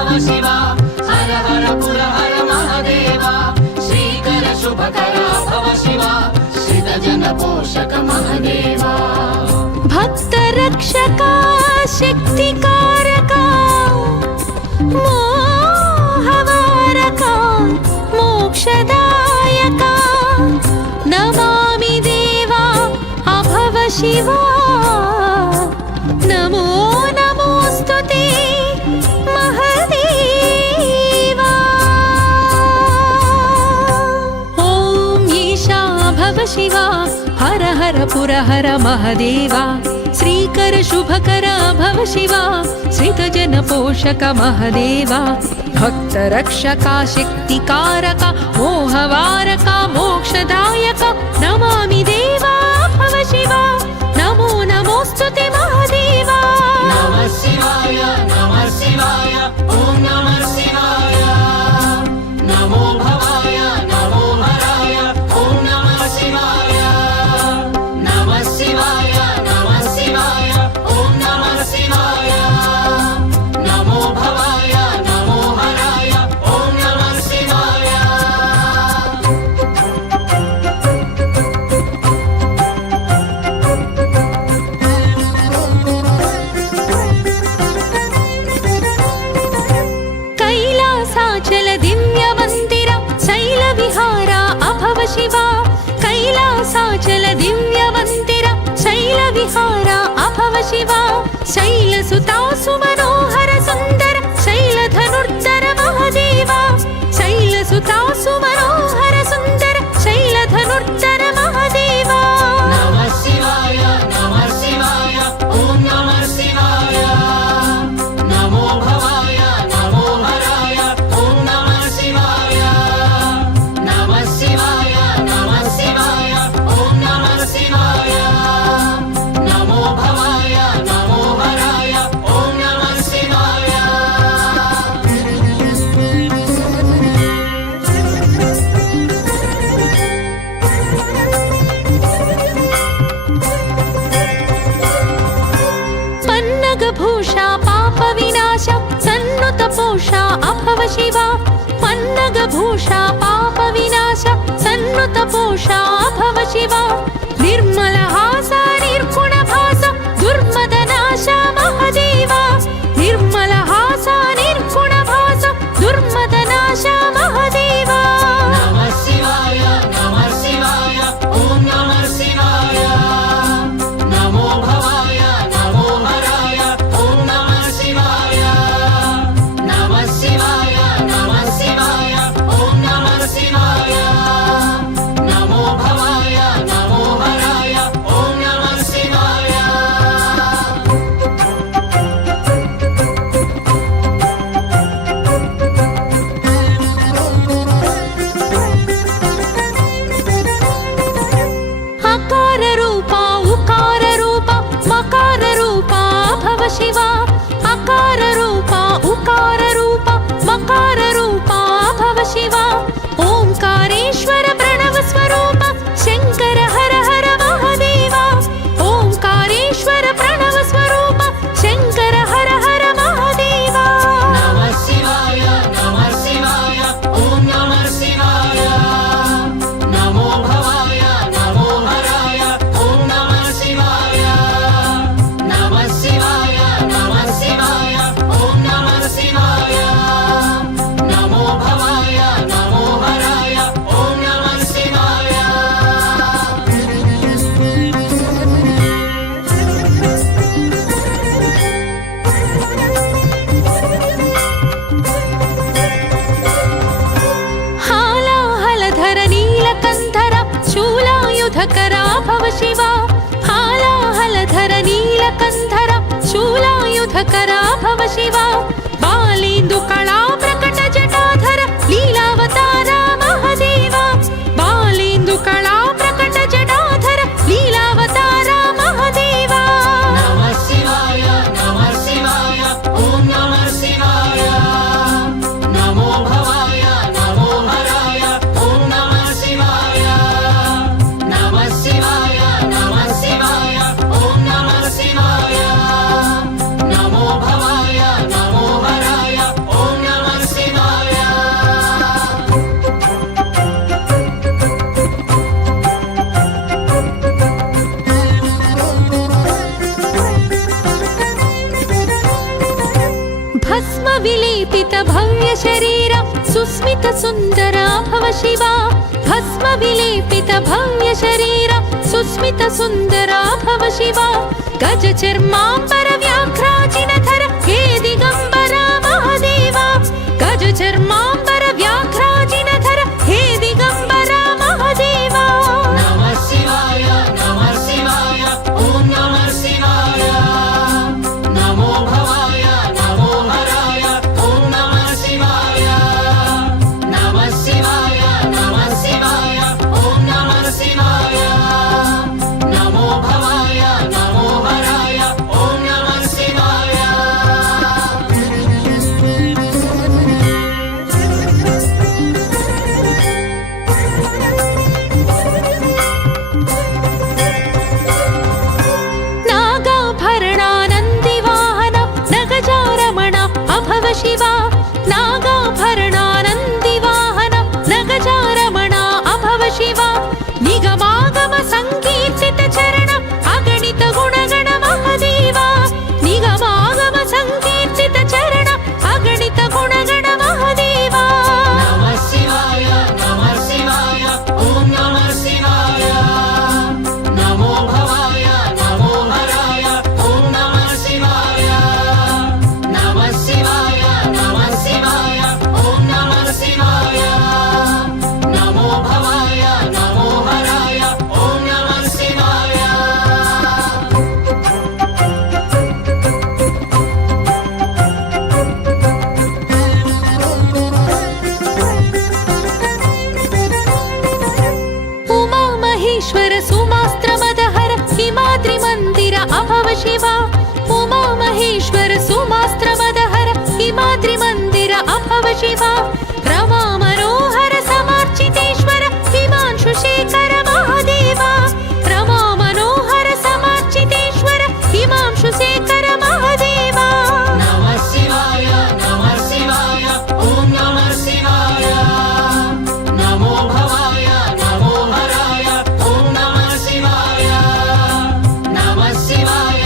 भव शिव हर हर पुर हर महादेव श्रीकर शुभकरा भव शिव श्रितजन पोषक महादेवा भक्त रक्षका शक्तिकारका मोहवारका मोक्षदायका नमामि देवा अभव शिवा नमो नमोस्तुते महादेवा ॐ ईशा भव शिवा हर हर पुर हर महादेवा श्रीकर शुभकर भव शिवा श्रितजन पोषक महादेवा भक्त रक्षका शक्तिकारका मोहवारका मोक्षदायका नमामि देवा भव शिवा नमो नमोस्तुते महादेवा नमः शिवाय ॐ नमः शिवाय नमो भवाय नमो हराय ॐ नमः शिवाय नमः शिवाय ॐ नमः शिवाय नमो भवाय नमो हराय ॐ नमः शिवाय कैलासाचल दिव्य मंदिर शैल विहार अभव शिवा कैलासाचल दिव्य मंदिर शैल विहार अभव शिवा शैलसुता सुमनोहर सुंदर शैल धनुर्धर महादेवा शैलसुता सुमनोहर सुंदर शैल धनुर्धर महादेवा नमः शिवाय ॐ नमः शिवाय नमो भवाय नमो हराय ॐ नमः शिवाय नमः शिवाय ॐ नमः शिवाय नमो भवाय नमो हराय ॐ नमः शिवाय पन्नग भूषा पाप विनाश सन्नुत पोषा अभव शिवा पन्नग भूषा पाप विनाश सन्नुत पोषा अभव शिवा निर्मल हास निर्गुण भास दुर्मद नाश महादेवा निर्मल हास निर्गुण भास दुर्मद नाश महादेवा नमः शिवाय ॐ नमः शिवाय नमो भवाय नमो हराय ॐ नमः शिवाय नमः शिवाय ॐ नमः शिवाय नमो भवाय नमो हराय ॐ नमः शिवाय अकार रूपा उकार रूपा मकार रूपा भव शिवा अकार रूपा उकार रूपा मकार रूपा भव शिवा ओंकारेश्वर प्रणव स्वरूप शंकर हर हर महादेवा ओंकारेश्वर प्रणव स्वरूप शंकर हर हर महादेवा नमः शिवाय ॐ नमः शिवाय नमो भवाय नमो हराय ॐ नमः शिवाय नमः शिवाय ॐ नमः शिवाय नमो भवाय नमो हराय ॐ नमः शिवाय हालाहलधर नीलकंधर शूलायुधकरा भव शिवा हालाहलधर नीलकंधर शूलायुधकरा भव शिवा बालेन्दु कला प्रकट जटाधर लीलावतार महादेवा बालेन्दु कला प्रकट जटाधर लीलावतार महादेवा नमः शिवाय ॐ नमः शिवाय नमो भवाय नमो हराय ॐ नमः शिवाय नमः शिवाय ॐ नमः शिवाय नमो भवाय भस्म विलेपित भव्य शरीर सुस्मित सुन्दरा भव शिवा भस्म विलेपित भव्य शरीर सुस्मित सुन्दरा भव शिवा गज चर्मांबर व्याघ्राजिनधर हे दिगंबरा महादेवा गज चर्मांबर व्याघ्राजिनधर हे दिगंबरा महादेवा नमः शिवाय ओम नमः शिवाय नमो भवाय नमो हराय ओम नमः शिवाय नमः शिवाय ओम नमः शिवाय नमो भवाय नमो हराय ओम नमः शिवाय नागाभरणानन्दिवाहन नगजारमण अभव शिवा नागाभरणानन्दिवाहन नगजारमण अभव शिवा निगमागम संकीर्तित चरण अगणित गुणगण महादेवा निगमागम संकीर्तित चरण अगणित गुणगण महादेवा नमः शिवाय ओम नमः शिवाय नमो भवाय नमो हराय ओम नमः शिवाय नमः शिवाय ओम नमः शिवाय नमो भवाय नमो हराय ओम नमः शिवाय उमा महेश्वर सुमास्त्रमदहर हिमाद्रि मंदिर अभव शिवा उमा महेश्वर सुमास्त्रमदहर हिमाद्रि मंदिर अभव शिवा रमा मनोहर समार्चितेश्वर हिमांशु शेखर महादेवा रमा मनोहर समार्चितेश्वर हिमांशु शेखर महादेवा नमः शिवाय ओम नमः शिवाय नमो भवाय नमो हराय ओम नमः शिवाय नमः शिवाय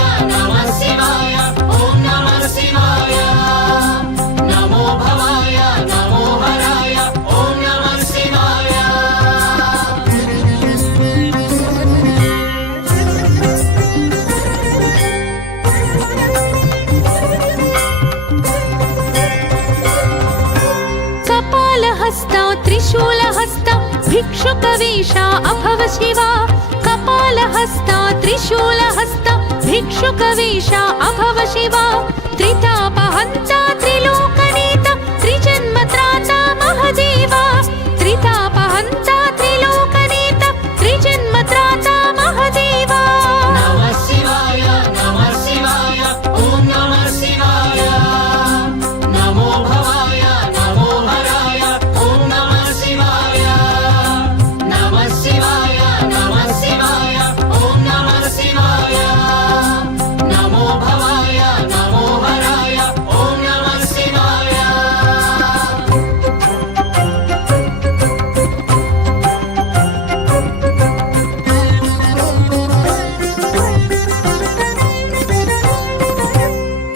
ओम नमः शिवाय नमो भवाय नमो हराय ओम नमः शिवाय कपालहस्ता त्रिशूलहस्ता भिक्षुकवेषा अभव शिवा कपालहस्ता त्रिशूलहस्ता भिक्षुकवेषा अभव शिवा त्रितापहन्ता त्रिलोकनेता त्रिजन्मत्राता महादेवा त्रितापहन्ता त्रिलोकनेता त्रिजन्मत्राता महादेवा नमः शिवाय ओम नमः शिवाय नमो भवाय नमो हराय ओम नमः शिवाय नमः शिवाय ओम नमः शिवाय नमो भवाय नमो हराय ओम नमः शिवाय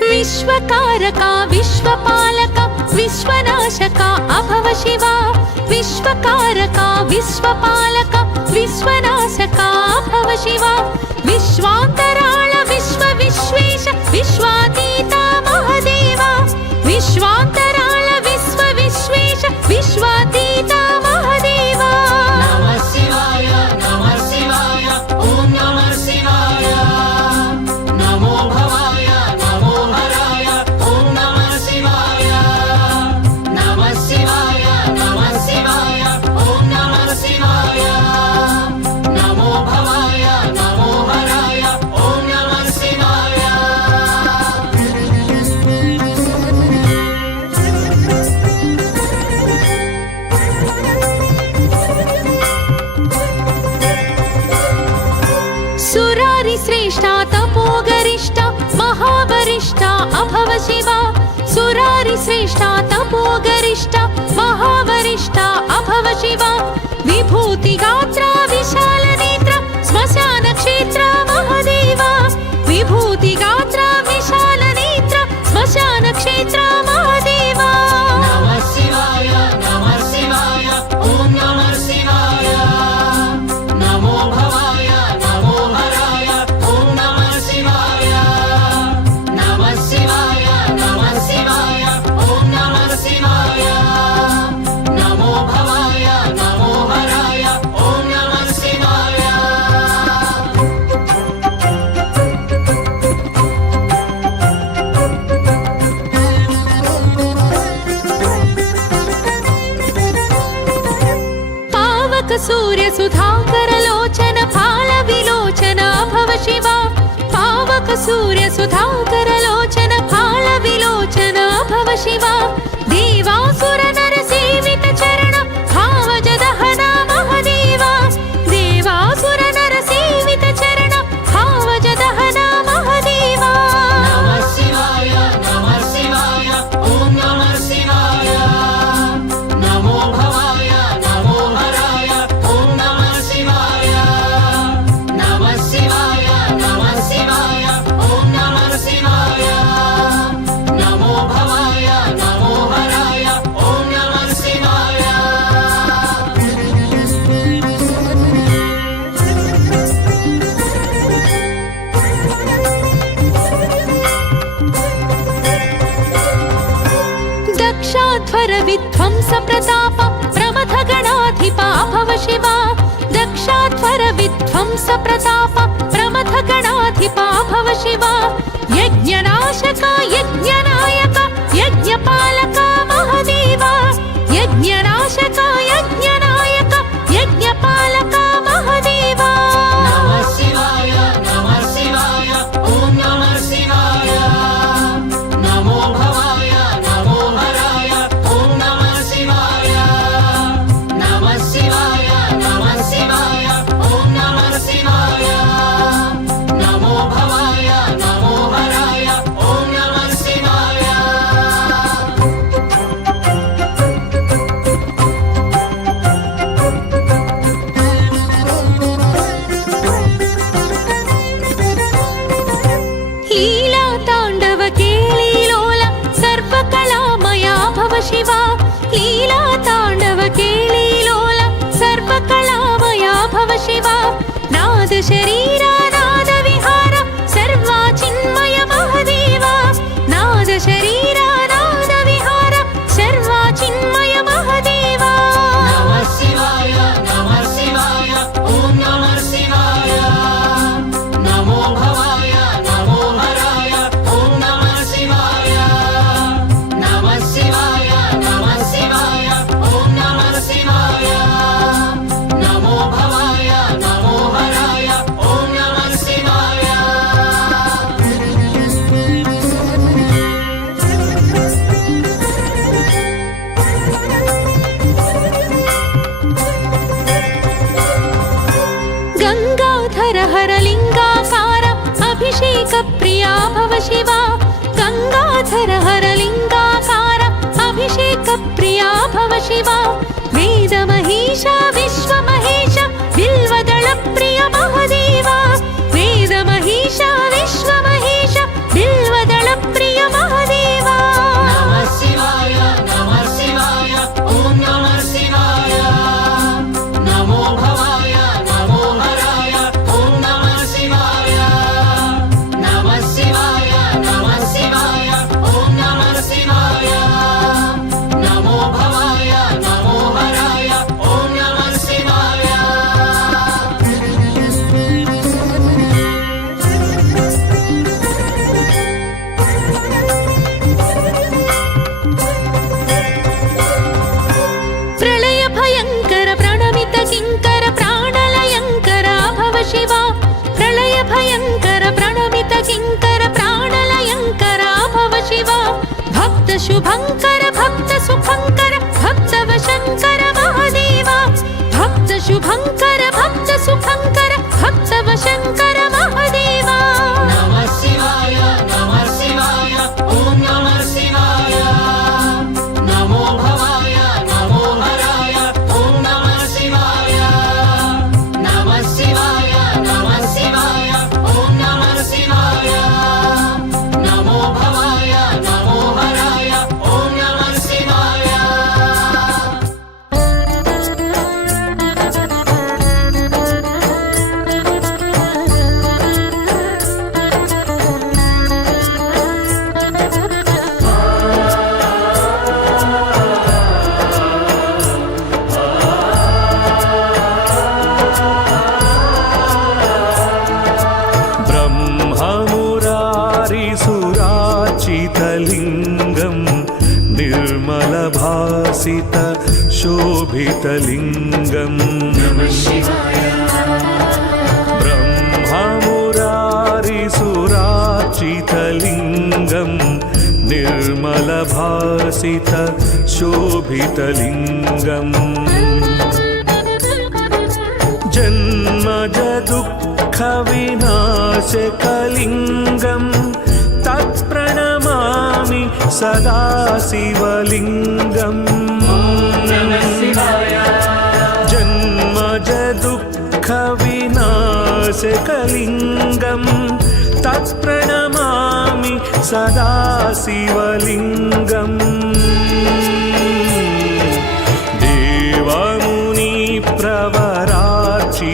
विश्वकारका विश्वपालका विश्वनाशका अभव शिवा विश्वकारका विश्वपालका विश्वनाशका अभव शिवा विश्वान्तराळ विश्वेश विश्वातीता महादेवा विश्वान्तराळ विश्वेश विश्वातीता महादेवा नमः शिवाय ओम नमः शिवाय नमो भवाय नमो हराय ओम नमः शिवाय नमः शिवाय ओम नमः शिवाय नमो भवाय नमो हराय ओम नमः शिवाय सुरारि श्रेष्ठा तपोगरिष्ठा महावरिष्ठा अभव शिवा सुरारि श्रेष्ठा तपोगरिष्ठा महावरिष्ठा अभव शिवा विभूति गात्रा विशाल नेत्र स्मशान क्षेत्र महादेवा विभूति गात्रा विशाल नेत्र स्मशान क्षेत्र सूर्य सुधाकर लोचन फाल विलोचन भव शिवा पावक सूर्य सुधाकर लोचन फाल विलोचन भव शिवा देवासुर नर सेवित चरण भावज दहन महदेवा देवासुर नर सेवित चरण भावज दहन महदेवा नमः शिवाय ओम नमः शिवाय नमो भवाय नमो हराय ओम नमः शिवाय नमः शिवाय ओम नमः शिवाय नमो भवाय नमो हराय ओम नमः शिवाय दक्षाध्वर विध्वंस प्रताप प्रमथ गणाधिपा भव शिवा दक्षाध्वर विध्वंस प्रताप प्रमथ गणाधिपा भव शिवा यज्ञनाशक यज्ञनायक यज्ञपालक महदेवा यज्ञनाशक यज्ञनायक यज्ञपालक महदेवा नमः शिवाय ओम नमः शिवाय नमो भवाय नमो हराय ओम नमः शिवाय नमः शिवाय ओम नमः शिवाय नमो भवाय नमो हराय ओम नमः शिवाय लीला तांडव केळीलोल सर्वकलामया भव शिवा लीला तांडव केळीलोल सर्वकलामया भव शिवा नाद शरीरा नाद विहार सर्वा चिन्मय महदेवा नाद शरीरा नाद विहार सर्वा चिन्मय महदेवा नमः शिवाय ओम नमः शिवाय नमो भवाय नमो हराय ओम नमः शिवाय नमः शिवाय ओम नमः शिवाय नमो भवाय नमो हराय ओम नमः शिवाय गंगाधर हर लिंगाकार अभिषेक प्रिया भव शिवा गंगाधर हर लिंगाकार अभिषेक प्रिया भव शिवा वेद महेश विश्व महेश बिल्वदल प्रिय महदेवा वेद महेश विश्व महेश बिल्वदल प्रिय महदेवा नमः शिवाय ओम नमः शिवाय नमो भवाय नमो हराय ओम नमः शिवाय नमः शिवाय ओम नमः शिवाय नमो भवाय नमो हराय ओम नमः शिवाय प्रलय भयंकर प्रणमित किंकर प्राणलयंकर भव शिवा प्रलय भयंकर प्रणमित किंकर प्राणलयंकर भव शिवा भक्त शुभंकर भक्त सुखंकर भक्त वशंकर महदेवा भक्त शुभंकर भक्त सुखंकर भक्त वशंकर महदेवा नमः शिवाय ओम नमः शिवाय नमो भवाय नमो हराय ओम नमः शिवाय नमः शिवाय ओम नमः शिवाय नमो भवाय नमो हराय ओम नमः शिवाय ब्रह्ममुरारिसुराचितलिङ्गं निर्मलभासित शोभितलिङ्गम् ब्रह्ममुरारिसुरार्चितलिङ्गं निर्मलभासित शोभितलिङ्गम् जन्मजदुःखविनाशकलिङ्गं तत्प्रणमामि सदा शिवलिङ्गम् जन्मजदुःखविनाशकलिङ्गं तत्प्रणमामि सदा शिवलिङ्गम्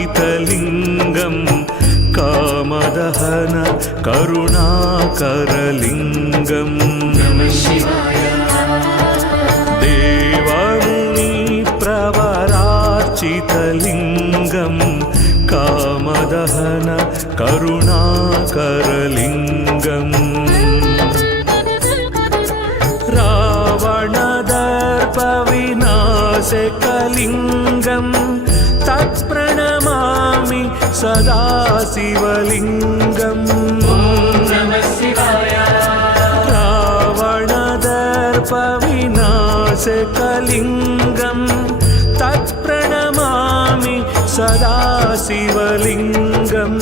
देवमुनिप्रवरार्चितलिङ्गं कामदहन करुणाकरलिङ्गम् देवमुनिप्रवरार्चितलिङ्गं कामदहन करुणाकरलिङ्गम् रावणदर्पविनाशकलिङ्गं तत्प्रणमामि सदा शिवलिङ्गम् रावणदर्पविनाशकलिङ्गं तत्प्रणमामि सदा शिवलिङ्गम्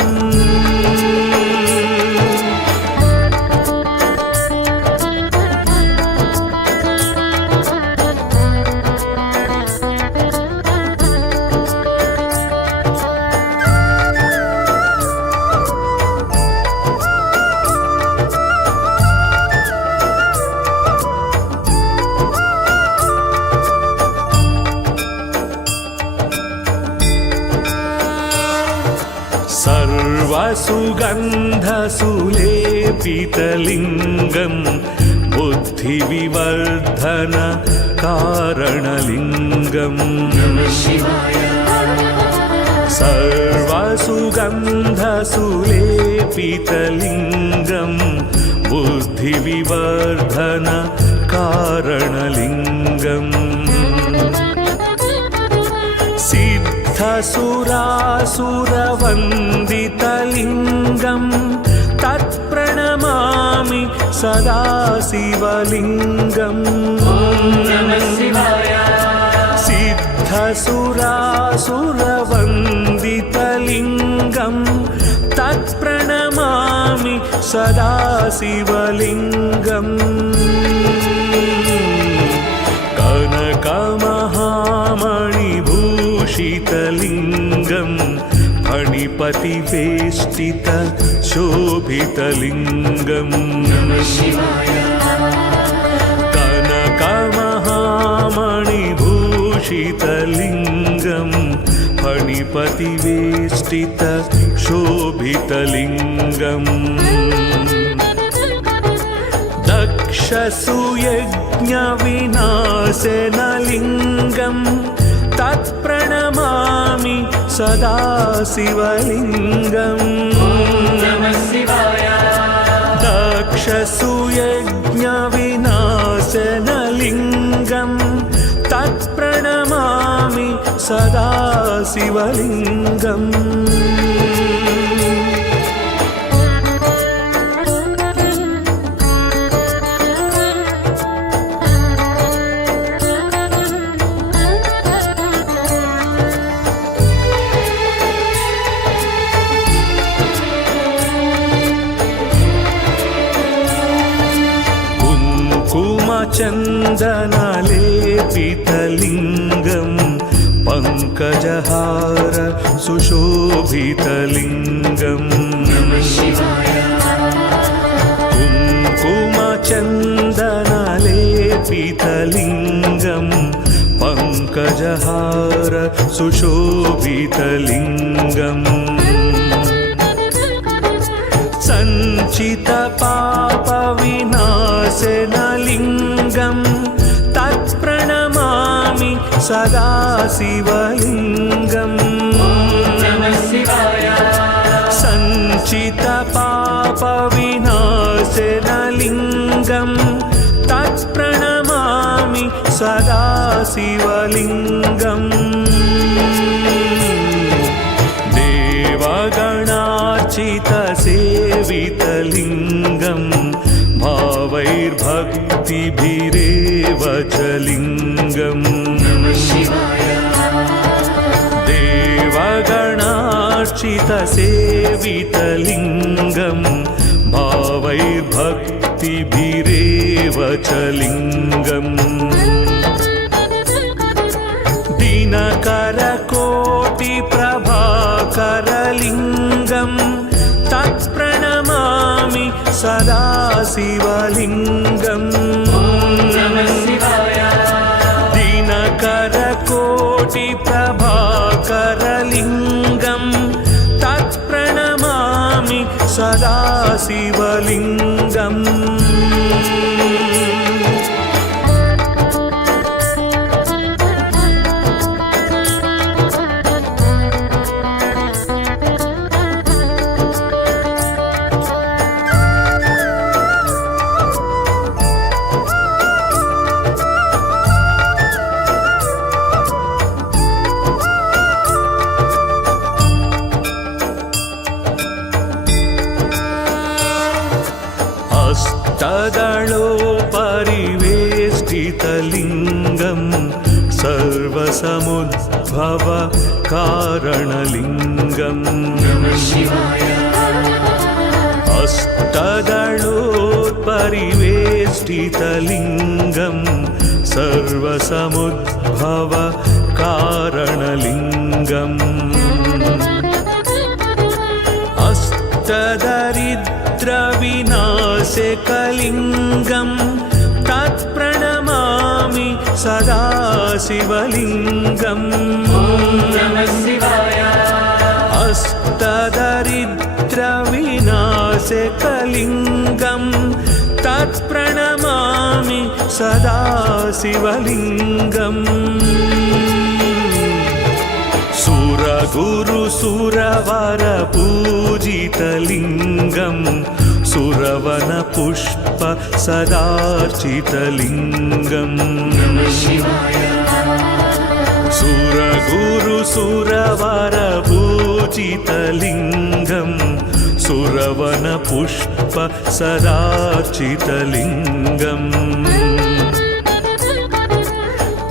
सर्वसुगन्धसुलेपितलिङ्गं बुद्धिविवर्धन कारणलिङ्गम् सर्वसुगन्धसुलेपितलिङ्गं बुद्धिविवर्धन कारणलिङ्गम् सिद्धसुरासुरवन्दितलिङ्गं तत्प्रणमामि सदा शिवलिङ्गम् सिद्धसुरासुरवन्दितलिङ्गं तत्प्रणमामि सदा शिवलिङ्गम् कनकमहामणिभूषितलिङ्गं फणिपतिवेष्टित शोभितलिङ्गम् कनकमहामणिभूषितलिङ्गं फणिपतिवेष्टित शोभितलिङ्गम् दक्षसुयज्ञविनाशनलिङ्गं तत्प्रणमामि सदा शिवलिङ्गम् दक्षसुयज्ञविनाशनलिङ्गं तत्प्रणमामि सदा शिवलिङ्गम् चन्दनलेपितलिङ्गं पङ्कजहार सुशोभितलिङ्गम् कुङ्कुमचन्दनलेपितलिङ्गं पङ्कजहार सुशोभितलिङ्गम् सञ्चितपापविनाशनलिङ्गं तत्प्रणमामि सदा शिवलिङ्गम् सञ्चितपापविनाशनलिङ्गं तत्प्रणमामि सदा सदाशिवलिङ्गम् देवगणार्चितसेवितलिङ्गम् भावैर्भक्तिभिरेव च लिङ्गम् देवगणार्चितसेवितलिङ्गम् भावैर्भक्तिभिरेव च लिङ्गम् दिनकरकोटिप्रभाकरलिङ्गम् तत्प्रणमामि सदा शिवलिङ्गम् दिनकरकोटिप्रभाकरलिङ्गम् तत्प्रणमामि सदा शिवलिङ्गम् हस्तदलोपरिवेष्टितलिङ्गम् सर्वसमुद्भव कारणलिङ्गम् हस्तदलोपरिवेष्टितलिङ्गम् सर्वसमुद्भव कारणलिङ्गम् अष्टदरिद्रविनाशकलिङ्गम् तत्प्रणमामि सदा शिवलिङ्गम् अष्टदरिद्रविनाशकलिङ्गम् तत्प्रणमामि सदा शिवलिङ्गम् सुरगुरुसुरवरपूजितलिङ्गम् सुरवनपुष्प सदार्चितलिङ्गम् सुरगुरुसुरवरपूजितलिङ्गम् सुरवनपुष्प सदार्चितलिङ्गम्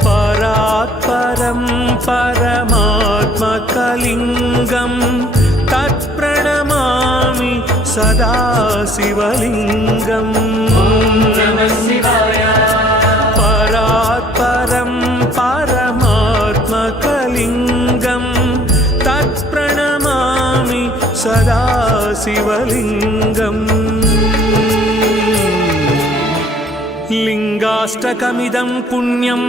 परात्परं परमात्मकलिङ्गम् तत्प्रणमामि सदा शिवलिङ्गम् परात्परं परमात्मकलिङ्गम् तत्प्रणमामि सदा शिवलिङ्गम् लिङ्गाष्टकमिदं पुण्यं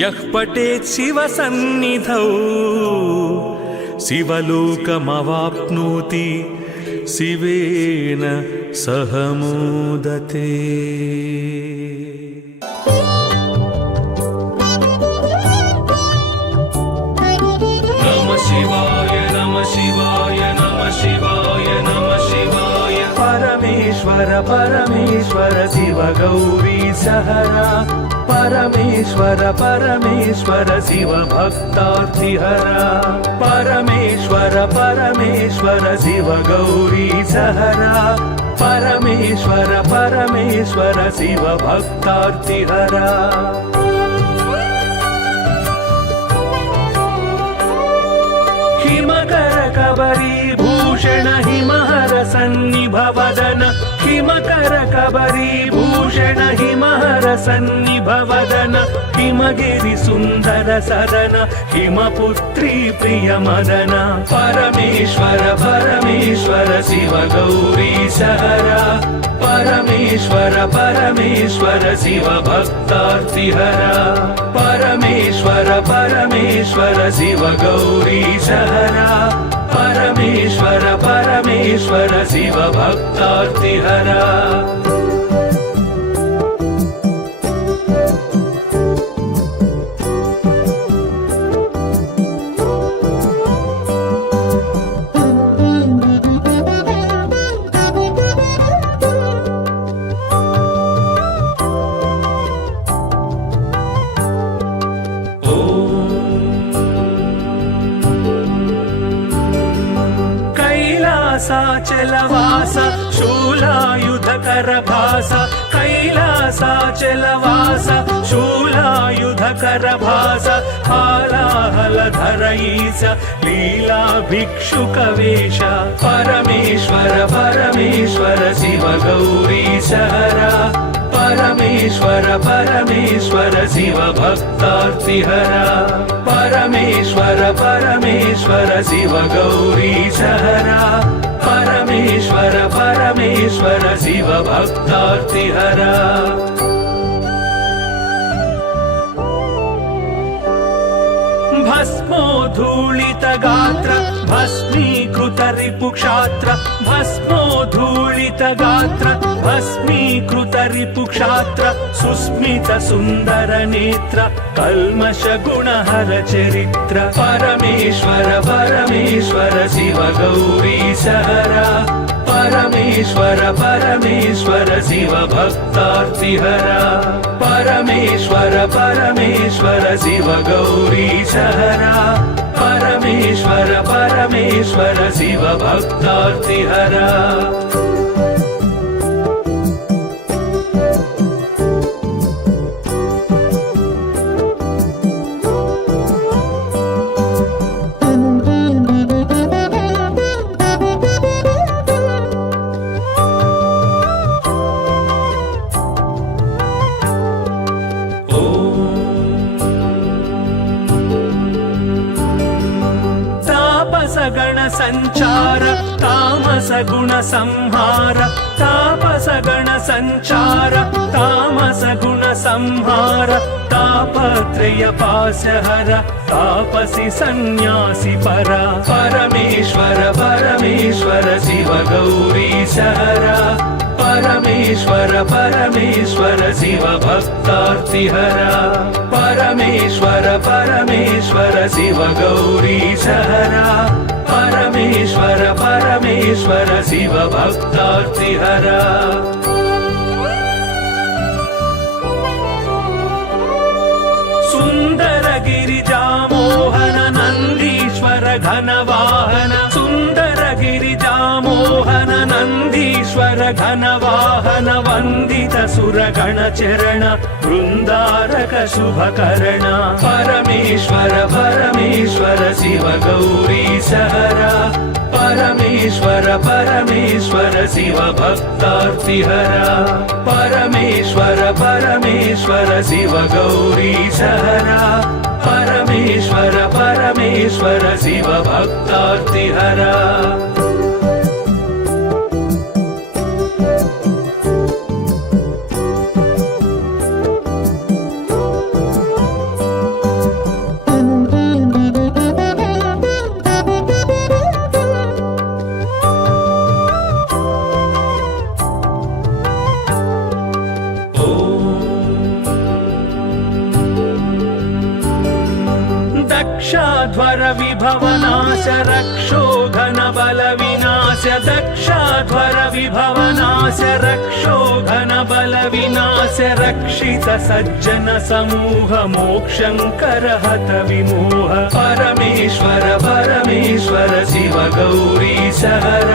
यः पठेत् शिवसन्निधौ शिवलोकमवाप्नोति शिवेन सह मोदते। नमः शिवाय नमः शिवाय नमः शिवाय नमः शिवाय। परमेश्वर परमेश्वर शिव गौरी सहरा परमेश्वर परमेश्वर शिव भक्तार्तिहरा परमेश्वर परमेश्वर शिव गौरी सहरा परमेश्वर परमेश्वर शिव भक्तार्तिहरा। हिमकर कबरी भूषण हिमहर सन्निभवदन हिमकर कबरी भूषण हिमहर सन्निभवदन हिमगिरि सुन्दर सदन हिमपुत्री प्रिय मदन परमेश्वर परमेश्वर शिव गौरी सहरा परमेश्वर परमेश्वर शिव भक्तार्तिहरा परमेश्वर परमेश्वर शिव गौरी सहरा परमेश्वर परमेश्वर शिव भक्तार्तिहरा। కైలాసాచలవాస శూలాయుధకర భాస కైలాసాచలవాస శూలాయుధకర భాస హాలాహలధర ఈశ లీలా భిక్షుక వేష పరమేశ్వర పరమేశ్వర శివ గౌరీశ హర పరమేశ్వర పరమేశ్వర శివ భక్తార్తిహర పరమేశ్వర పరమేశ్వర శివ గౌరీశ హర పరమేశ్వర పరమేశ్వర శివ భక్తార్తిహర భస్మోధూళిత గాత్ర భస్మీకృత రిపుక్షాత్ర భస్మోధూళిత గాత్ర భస్మీకృత రిపుక్షాత్ర సుస్మిత సుందర నేత్ర కల్మష గుణహర చరిత్ర పరమేశ్వర పరమేశ్వర శివ గౌరీశ హర పరమేశ్వర పరమేశ్వర శివ భక్తార్తిహర పరమేశ్వర పరమేశ్వర శివ గౌరీశ హర పరమేశ్వర పరమేశ్వర శివ భక్తార్తిహర గణ సంచార తామస గుణ సంహార తాపస గణ సంచార తామస గుణ సంహార తాపత్రయ పాశహర తాపసి సన్యాసి పర పరమేశ్వర పరమేశ్వర శివ గౌరీశ హర పరమేశ్వర పరమేశ్వర శివ భక్తార్తిహర పరమేశ్వర పరమేశ్వర శివ గౌరీశ హర పరమేశ్వర పరమేశ్వర శివ భక్తార్తిహర సుందర గిరిజామోహన నందీశ్వర ఘనవాహన సుందర గిరిజామోహన నందీశ్వర ఘనవాహన వందిత సురగణ చరణ బృందారక శుభకరణ పరమేశ్వర పరమేశ్వర శివ గౌరీశ హర పరమేశ్వర పరమేశ్వర శివ భక్తార్తిహర పరమేశ్వర పరమేశ్వర శివ గౌరీశ హర పరమేశ్వర పరమేశ్వర శివ భక్తార్తిహర దక్షాధ్వర విభవనాశ రక్షోఘన బల వినాశ దక్షాధ్వర విభవనాశ రక్షోఘన బల వినాశ రక్షిత సజ్జన సమూహ మోక్షంకర హత విమోహ పరమేశ్వర పరమేశ్వర శివ గౌరీశ హర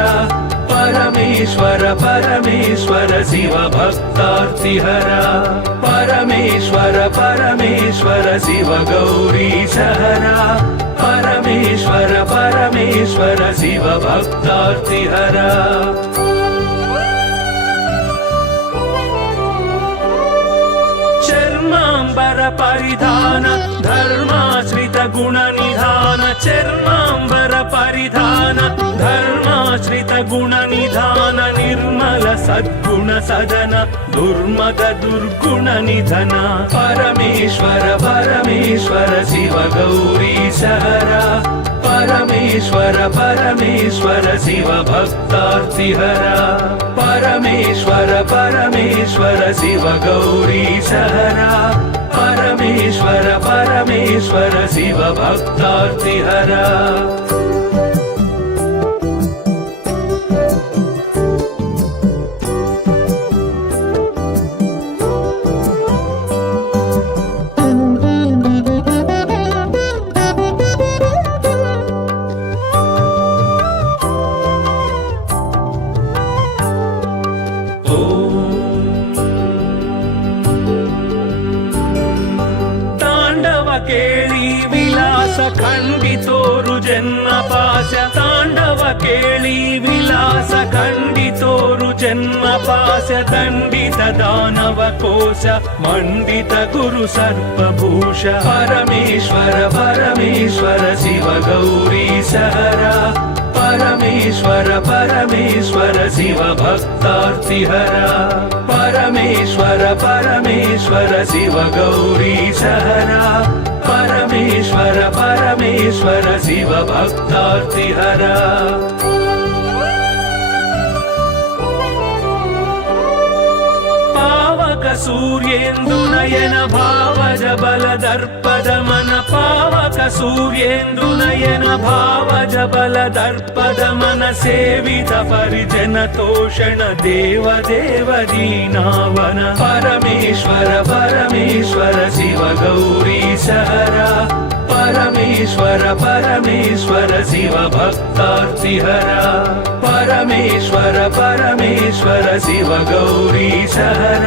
పరమేశ్వర పరమేశ్వర శివ భక్తార్తిహర పరమేశ్వర పరమేశ్వర శివ గౌరీశ హర పరమేశ్వర పరమేశ్వర శివ భక్తార్తిహర చర్మాంబర పరిధాన ధర్మాశ్రిత గుణ నిధాన చర్మాంబర పరిధాన ధర్మాశ్రిత గుణ నిధాన నిర్మల సద్గుణ సదన దుర్మద దుర్గుణ నిధన పరమేశ్వర పరమేశ్వర శివ గౌరీశ హర పరమేశ్వర పరమేశ్వర శివ భక్తార్తిహర పరమేశ్వర పరమేశ్వర శివ గౌరీశ హర పరమేశ్వర పరమేశ్వర శివ భక్తార్తిహర ಖಂಡಿತೋರು ಜನ್ಮ ಪಾಶ ತಾಂಡವ ಕೇಳಿ ವಿಲಾಸ ಖಂಡಿತೋರು ಜನ್ಮ ಪಾಶ ದಂಡಿತ ದಾನವ ಕೋಶ ಮಂಡಿತ ಗುರು ಸರ್ಪಭೂಷ ಪರಮೇಶ್ವರ ಪರಮೇಶ್ವರ ಶಿವ ಗೌರಿ ಸಹರ ಪರಮೇಶ್ವರ ಪರಮೇಶ್ವರ ಶಿವ ಭಕ್ತಾರ್ತಿಹರ ಪರಮೇಶ್ವರ ಪರಮೇಶ್ವರ ಶಿವ ಗೌರಿ ಸಹರ ಪರಮೇಶ್ವರ ಪರಮೇಶ್ವರ ಶಿವ ಭಕ್ತಾರ್ತಿಹರ ಪಾವಕ ಸೂರ್ಯೇಂದು ನಯನ ಭಾವಜ ಬಲ ದರ್ಪದ ಮನ ಪಾವಕ ಸೂರ್ಯೇಂದು ನಯನ ಭಾವಜ ಬಲ ದರ್ಪದ ಮನ ಸೇವಿತ ಪರಿಜನ ತೋಷಣ ದೇವ ದೇವ ದೀನಾವನ ಪರಮೇಶ್ವರ ಪರಮೇಶ್ವರ ಶಿವ ಗೌರಿ ಸಹರ ಪರಮೇಶ್ವರ ಪರಮೇಶ್ವರ ಶಿವ ಭಕ್ತಾರ್ತಿಹರ ಪರಮೇಶ್ವರ ಪರಮೇಶ್ವರ ಶಿವ ಗೌರಿ ಸಹರ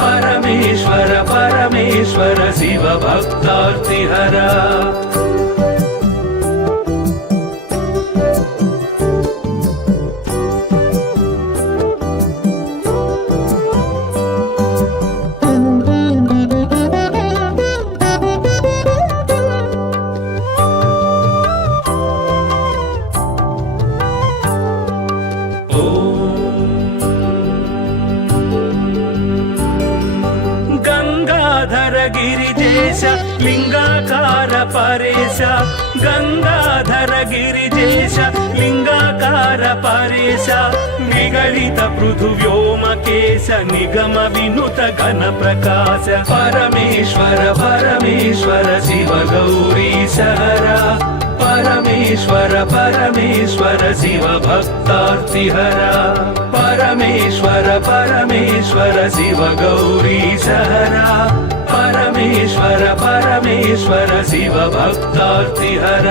ಪರಮೇಶ್ವರ ಪರಮೇಶ್ವರ ಶಿವ ಭಕ್ತಾರ್ತಿಹರ ಗಿರಿಜೇಶ ಲಿಂಗಾಕಾರ ಪರೇಶ ಗಂಗಾಧರ ಗಿರಿಜೇಶ ಲಿಂಗಾಕಾರ ಪರೇಶ ನಿಗಳಿತ ಪೃಥು ವ್ಯೋಮಕೇಶ ನಿಗಮ ವಿನುತ ಘನ ಪ್ರಕಾಶ ಪರಮೇಶ್ವರ ಪರಮೇಶ್ವರ ಶಿವ ಗೌರಿ ಸಹರ ಪರಮೇಶ್ವರ ಪರಮೇಶ್ವರ ಶಿವ ಭಕ್ತಾರ್ತಿಹರ ಪರಮೇಶ್ವರ ಪರಮೇಶ್ವರ ಶಿವ ಗೌರಿ ಸಹರ ಪರಮೇಶ್ವರ ಪರಮೇಶ್ವರ ಶಿವ ಭಕ್ತಾರ್ತಿಹರ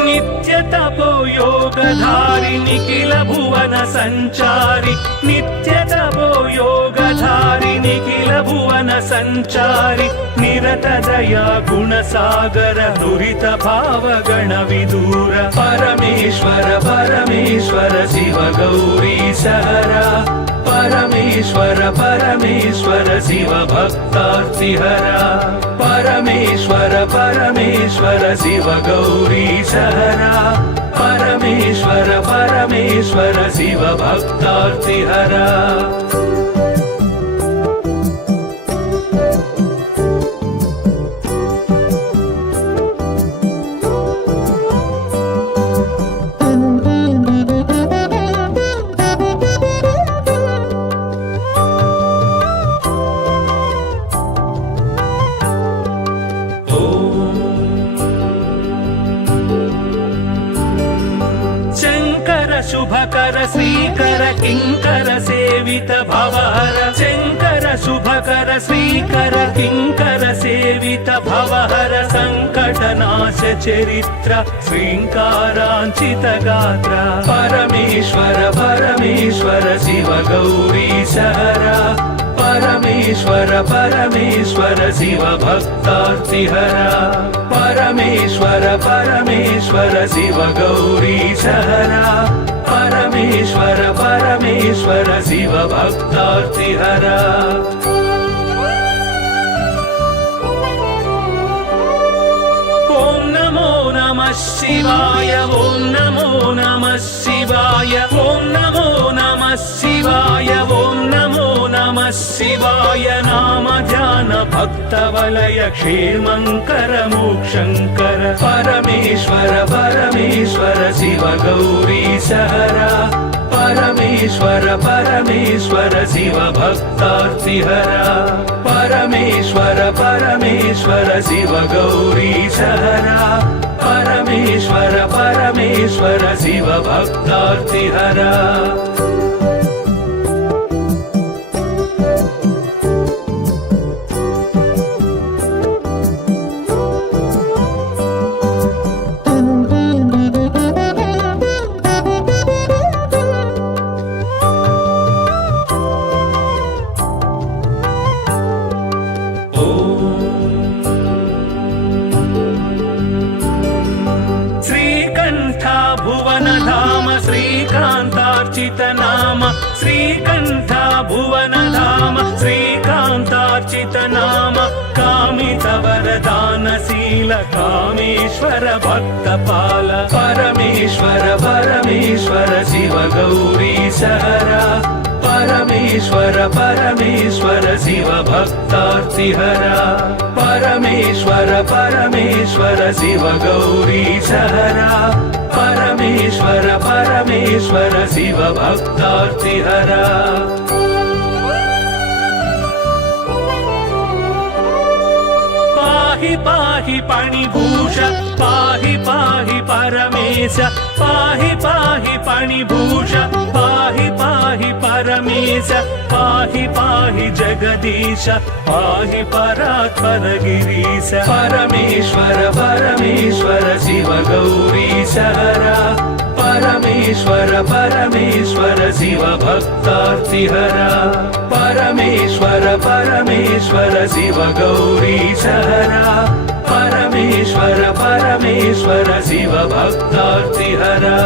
ನಿತ್ಯ ತಪೋ ಯೋಗಧಾರಿ ನಿಖಿಲ ಭುವನ ಸಂಚಾರಿ ನಿತ್ಯ ತಪೋ ಯೋಗಧಾರಿ ನಿಖಿಲ ಭುವನ ಸಂಚಾರಿ ನಿರತ ದಯಾ ಗುಣಸಾಗರ ದುರಿತ ಭಾವಗಣ ವಿದೂರ ಪರಮೇಶ್ವರ ಪರಮೇಶ್ವರ ಶಿವ ಗೌರಿ ಸಹರ ಪರಮೇಶ್ವರ ಪರಮೇಶ್ವರ ಶಿವ ಭಕ್ತಾರ್ತಿಹರ ಪರಮೇಶ್ವರ ಪರಮೇಶ್ವರ ಶಿವ ಗೌರಿ ಸಹರ ಪರಮೇಶ್ವರ ಪರಮೇಶ್ವರ ಶಿವ ಭಕ್ತಾರ್ತಿಹರ ಶುಭಕರ ಶ್ರೀಕರ ಕಿಂಕರ ಸೇವಿತ ಭವಹರ ಶಂಕರ ಶುಭಕರ ಶ್ರೀಕರ ಕಿಂಕರ ಸೇವಿತ ಭವಹರ ಸಂಕಟ ನಾಶ ಚರಿತ್ರ ಶ್ರೀಂಕಾರಾಂಚಿತ ಗಾತ್ರ ಪರಮೇಶ್ವರ ಪರಮೇಶ್ವರ ಶಿವ ಗೌರಿ ಸಹರ ಪರಮೇಶ್ವರ ಪರಮೇಶ್ವರ ಶಿವ ಭಕ್ತಾರ್ತಿಹರ ಪರಮೇಶ್ವರ ಪರಮೇಶ್ವರ ಶಿವ ಗೌರಿ ಸಹರ ಪರಮೇಶ್ವರ ಪರಮೇಶ್ವರ ಶಿವ ಭಕ್ತಾರ್ತಿಹರ ಓಂ ನಮೋ ನಮಃ ಶಿವಾಯ ಓಂ ನಮೋ ನಮಃ ಶಿವಾಯ ಓಂ ನಮೋ ನಮಃ ಶಿವಾಯ ಓಂ ನಮೋ ನಮಃ ಶಿವಾಯ ನಾಮ ಧ್ಯಾನ ಭಕ್ತ ವಲಯ ಕ್ಷೇಮಂಕರ ಮೋಕ್ಷಂಕರ ಪರಮೇಶ್ವರ ಪರಮೇಶ್ವರ ಶಿವ ಗೌರಿ ಸಹರ ಪರಮೇಶ್ವರ ಪರಮೇಶ್ವರ ಶಿವ ಭಕ್ತಾರ್ತಿಹರ ಪರಮೇಶ್ವರ ಪರಮೇಶ್ವರ ಶಿವ ಗೌರಿ ಸಹರ ಪರಮೇಶ್ವರ ಪರಮೇಶ್ವರ ಶಿವ ಭಕ್ತಾರ್ತಿಹರ नाम श्रीकण्ठ भुवनधाम श्रीकान्तार्चित नाम कामितवरदानशील कामेश्वर भक्तपाल परमेश्वर परमेश्वर शिव गौरीशहरा परमेश्वर परमेश्वर शिव भक्तार्तिहरा परमेश्वर परमेश्वर शिव गौरीशहरा परमेश्वर परमेश्वर शिव भक्तार्तिहरा पाहि पाहि पणिभूष पाहि पाहि परमेश पाहि पाहि पणिभूष पाहि पाहि परमेश पाहि पाहि जगदीश पाहि परात्पर गिरीश परमेश्वर परमेश्वर शिव गौरीशहरा परमेश्वर परमेश्वर शिव भक्तार्तिहरा परमेश्वर परमेश्वर शिव गौरीशहरा परमेश्वर परमेश्वर शिव भक्तार्तिहरा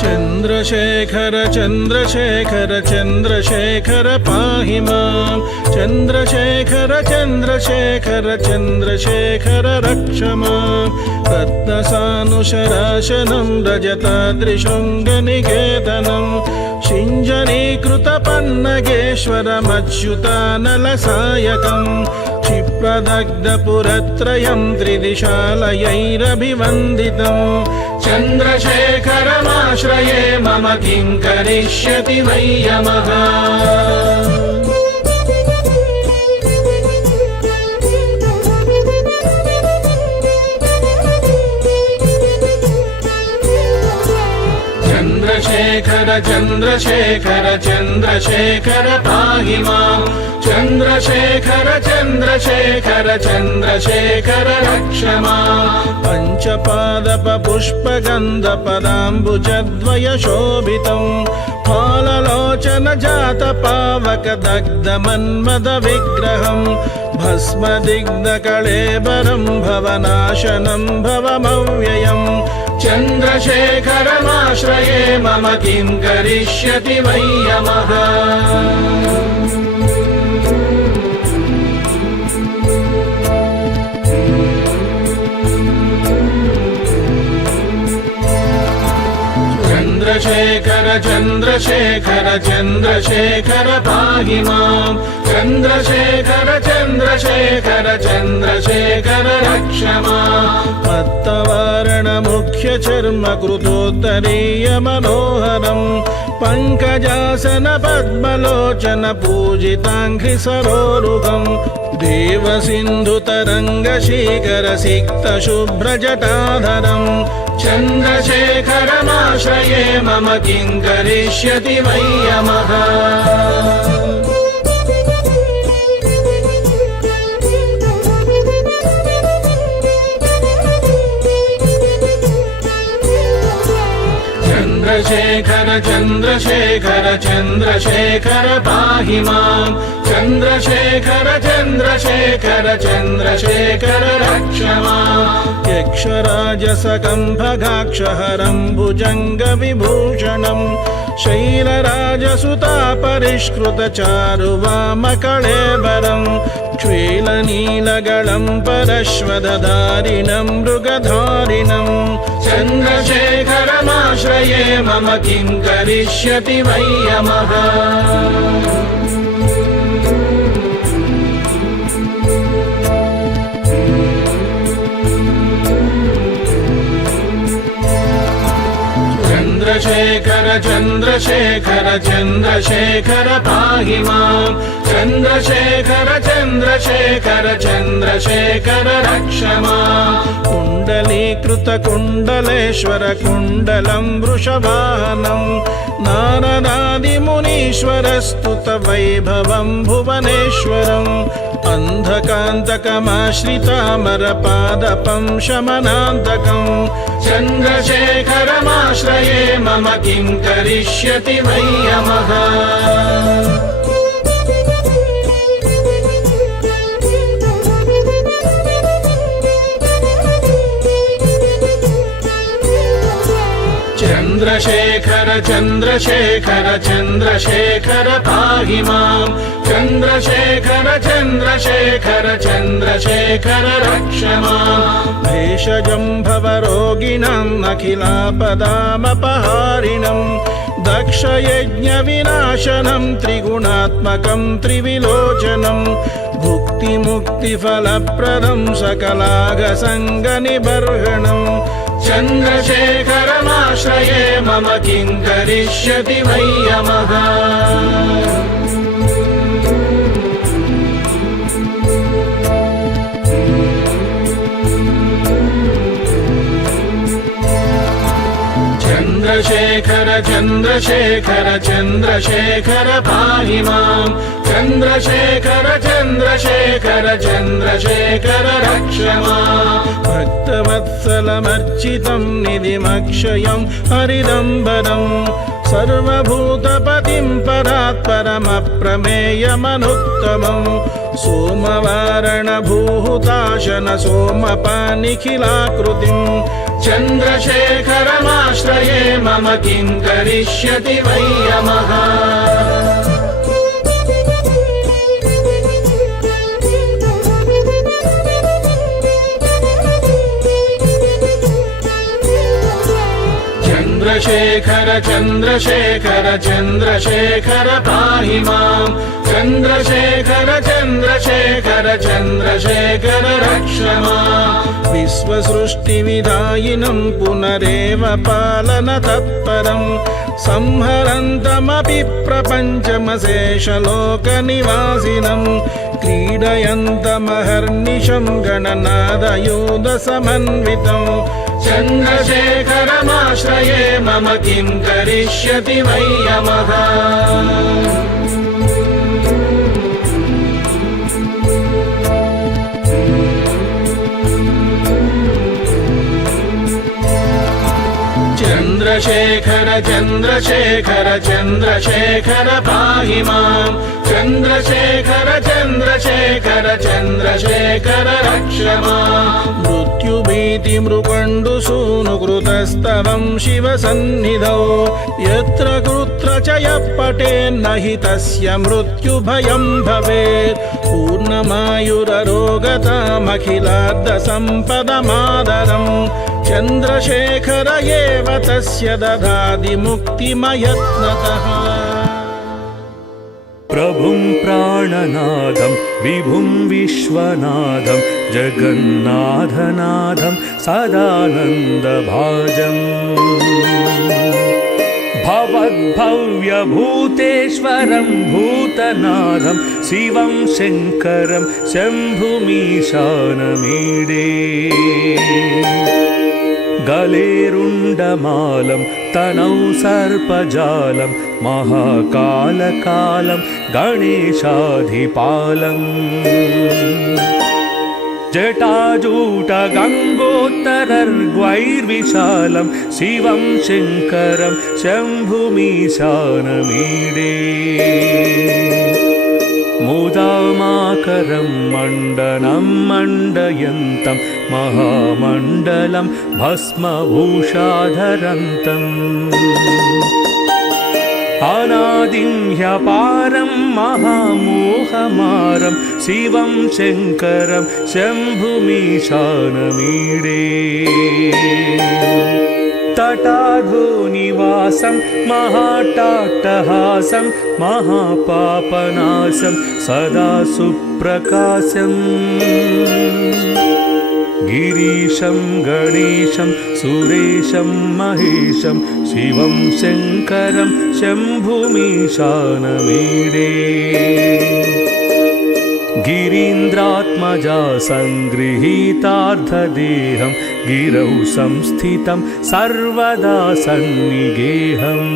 चन्द्रशेखर चन्द्रशेखर चन्द्रशेखर पाहि मां चन्द्रशेखर चन्द्रशेखर चन्द्रशेखर रक्ष मां रत्नसानुशराशनं रजताद्रिशृङ्गनिकेतनं शिञ्जनीकृतपन्नगेश्वरमच्युतानलसायकं क्षिप्रदग्धपुरत्रयं त्रिदिशालयैरभिवन्दितं चन्द्रशेखरमाश्रये मम किं करिष्यति वै यमः चन्द्रशेखर चन्द्रशेखर चन्द्रशेखर पाहि मां चन्द्रशेखर चन्द्रशेखर चन्द्रशेखर रक्ष मां पञ्चपादपपुष्पगन्धपदाम्बुजद्वयशोभितं फाललोचन जातपावकदग्धमन्मदविग्रहं भस्मदिग्धकळेबरं भवनाशनं भवमव्ययम् चन्द्रशेखरमाश्रये मम किं करिष्यति वै यमः चन्द्रशेखर चन्द्रशेखर चन्द्रशेखर पाहि मां चन्द्रशेखर चन्द्रशेखर चन्द्रशेखर रक्ष मां मत्तवारणमुख्यचर्मकृतोत्तरीयमनोहरं पङ्कजासन पद्मलोचन पूजिताङ्घ्रिसरोरुगं देवसिन्धुतरङ्गशीकरसिक्तशुभ्रजटाधरं चन्द्रशेखरमाश्रये मम किं करिष्यति वै यमः चन्द्रशेखर चन्द्रशेखर चन्द्रशेखर पाहि मां चन्द्रशेखर चन्द्रशेखर चन्द्रशेखर रक्ष मां यक्षराजसकम्भगाक्षहरं भुजङ्गविभूषणं शैलराजसुतापरिष्कृतचारुवामकळेबरं श्वेलनीलगलं परश्वदधारिणं मृगधारिणं चन्द्रशेखरमाश्रये मम किं करिष्यति वै यमः चन्द्रशेखर चन्द्रशेखर चन्द्रशेखर पाहि मां चन्द्रशेखर चन्द्रशेखर चन्द्रशेखर रक्ष मां कुण्डलीकृतकुण्डलेश्वर कुण्डलं वृषवाहनं नारदादिमुनीश्वरस्तुतवैभवं भुवनेश्वरम् अन्धकान्तकमाश्रितामरपादपं शमनान्तकं चन्द्रशेखरमाश्रये मम किं करिष्यति वै यमः चन्द्रशेखर चन्द्रशेखर चन्द्रशेखर पाहि माम् चन्द्रशेखर चन्द्रशेखर चन्द्रशेखर रक्ष माम् भेषजं भवरोगिणाम् अखिलापदामपहारिणम् दक्षयज्ञविनाशनं त्रिगुणात्मकं त्रिविलोचनं भुक्तिमुक्तिफलप्रदं सकलागसङ्गनिबर्हणम् चन्द्रशेखरमाश्रये मम किं करिष्यति वै यमः चन्द्रशेखर चन्द्रशेखर चन्द्रशेखर पाहि माम् चन्द्रशेखर चन्द्रशेखर चन्द्रशेखर रक्ष माम् भक्तवत्सलमर्चितं निधिमक्षयं हरिदम्बरम् सर्वभूतपतिं परात्परमप्रमेयमनुत्तमम् सोमवारणभूहुताशन सोमपानिखिलाकृतिम् चन्द्रशेखरमाश्रये मम किं करिष्यति वै यमः चन्द्रशेखर चन्द्रशेखर चन्द्रशेखर पाहि माम् चन्द्रशेखर चन्द्रशेखर चन्द्रशेखर रक्ष माम् विश्वसृष्टिविधायिनं पुनरेव पालनतत्परं संहरन्तमपि प्रपञ्चमशेषलोकनिवासिनं क्रीडयन्तमहर्निशं गणनादयूधसमन्वितं चन्द्रशेखरमाश्रये मम किं करिष्यति वै यमः चन्द्रशेखर चन्द्रशेखर चन्द्रशेखर पाहि माम् चन्द्रशेखर चन्द्रशेखर चन्द्रशेखर रक्ष माम् मृत्युभीतिमृकण्डुसूनुकृतस्तवं शिवसन्निधौ यत्र कुत्र च यः पठेन्न हि तस्य मृत्युभयं भवेत् पूर्णमायुररोगतामखिलार्धसम्पदमादरम् चन्द्रशेखर एव तस्य ददाति मुक्तिमयत्नतः प्रभुं प्राणनादं विभुं विश्वनाथं जगन्नाथनाथं सदानन्दभाजम् भवद्भव्यभूतेश्वरं भूतनाथं शिवं शङ्करं शम्भुमीशानमीडे गलेरुण्डमालं तनौ सर्पजालं महाकालकालं गणेशाधिपालम् जटाजूटगङ्गोत्तरर्ग्वैर्विशालं शिवं शङ्करं शम्भुमीशानमीडे मुदामाकरं मण्डनं मण्डयन्तं महामण्डलं भस्मभूषाधरन्तम् अनादिं ह्यपारं महामोहमारं शिवं शङ्करं शम्भुमीशानमीडे तटाधोनिवासं महाट्टाट्टहासं महापापनाशं सदा सुप्रकाशम् गिरीशं गणेशं सुरेशं महेशं शिवं शङ्करं शम्भुमीशानमीडे गिरीन्द्रात्मजा सङ्गृहीतार्धदेहं गिरौ संस्थितं सर्वदा सन्निगेहम्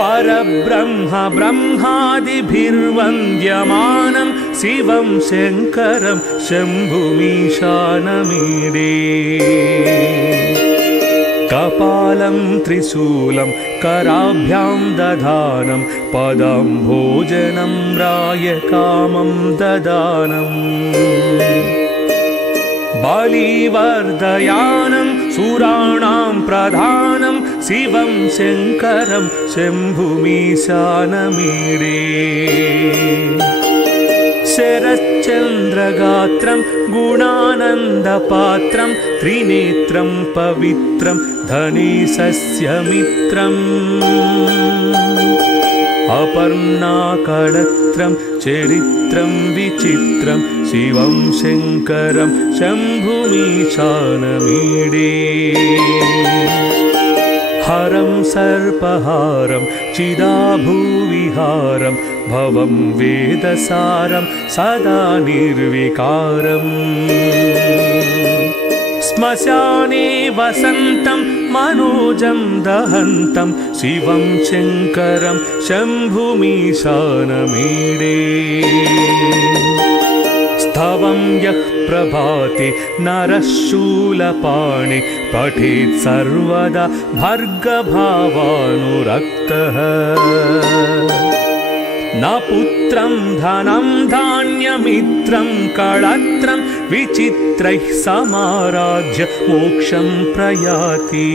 परब्रह्म ब्रह्मादिभिर्वन्द्यमानं शिवं शङ्करं शम्भुमीशानमीडे कपालं त्रिशूलं कराभ्यां दधानं पदं भोजनं रायकामं ददानम् बलिवर्धयानं सुराणां प्रधानं शिवं शङ्करं शम्भुमीशानमीडे शरच्चन्द्रगात्रं गुणानन्दपात्रं त्रिनेत्रं पवित्रं धनेशस्य मित्रम् अपर्णाकडत्रं चरित्रं विचित्रं शिवं शङ्करं शम्भुमीशानमीडे हरं सर्पहारं चिदाभूविहारं भवं वेदसारं सदा निर्विकारम् श्मशाने वसन्तं मनोजं दहन्तं शिवं शङ्करं शम्भुमीशानमीडे स्तवं यः प्रभाते नरः शूलपाणे पठेत् सर्वदा भर्गभावानुरक्तः न पुत्रं धनं धान्यमित्रं कळत्रं विचित्रैः समाराज्य मोक्षं प्रयाति